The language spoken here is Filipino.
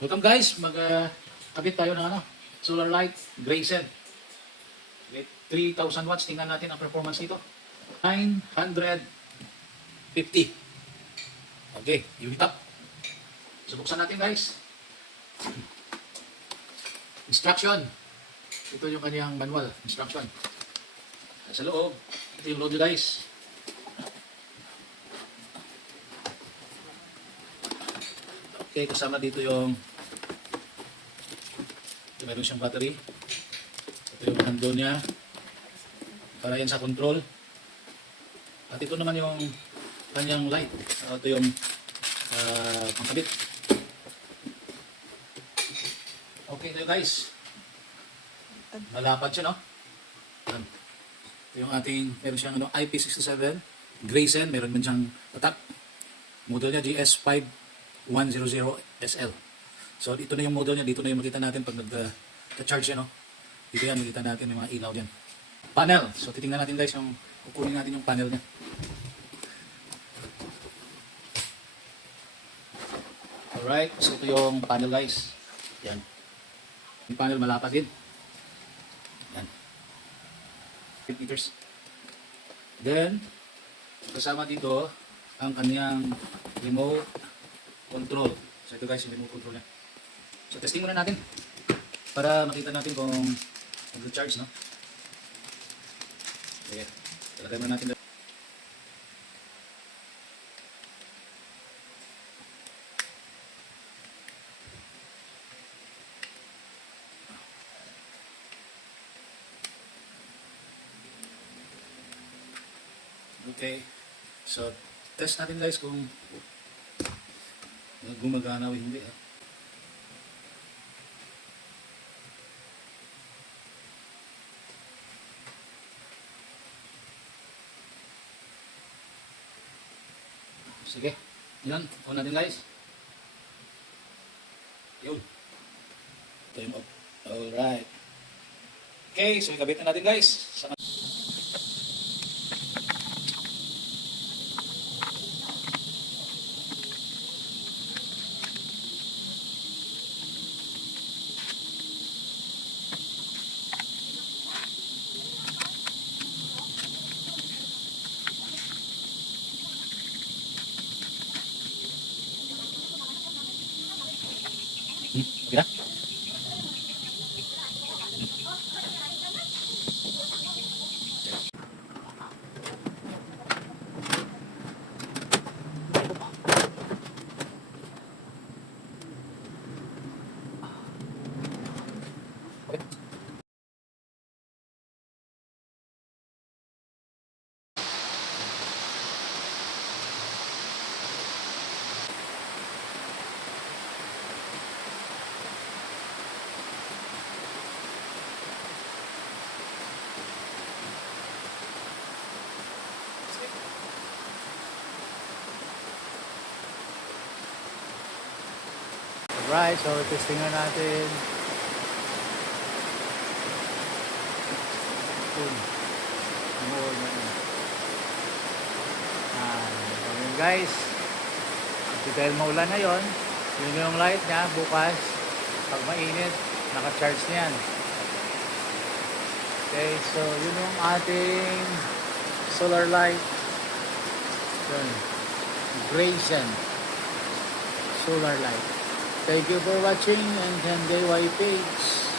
Welcome guys, mag-abit tayo ng ano, solar light, Grayson. With 3,000 watts, tingnan natin ang performance nito. 950. Okay, yung top. Subuksan natin guys. Instruction. Ito yung kanyang manual, instruction. Sa loob, ito yung load guys. Okay, kasama dito yung meron siyang battery. Ito yung handle niya. Para yan sa control. At ito naman yung kanyang light. Uh, ito yung uh, pangkabit. Okay, ito guys. Malapad siya, no? Ito yung ating, meron siyang ano, IP67 Grayson, meron din siyang tatak. Model niya GS5100SL. So ito na yung model niya, dito na yung makita natin pag nag-charge siya, no? Dito yan, makita natin yung mga ilaw diyan. Panel. So titingnan natin guys yung kukunin natin yung panel niya. Alright, so ito yung panel guys. Yan. Yung panel malapad din. Yan. 8 meters. Then, kasama dito ang kaniyang remote control. So ito guys, yung remote control niya. So testing muna natin para makita natin kung mag-charge, no? Sige, talagay muna natin. Okay. So, test natin guys kung gumagana o hindi. ah. Sige. Yan. On natin guys. Yun. Yung off. Alright. Okay, so ikabit na natin guys. Sa Hmm, okay na? Alright, so testing na natin. Yun. Na. Ah, yun guys. Dahil maulan na yon, yun yung light niya bukas. Pag mainit, naka-charge na yan. Okay, so yun yung ating solar light. Yun. Grayson solar light. Thank you for watching and Kenday Y page.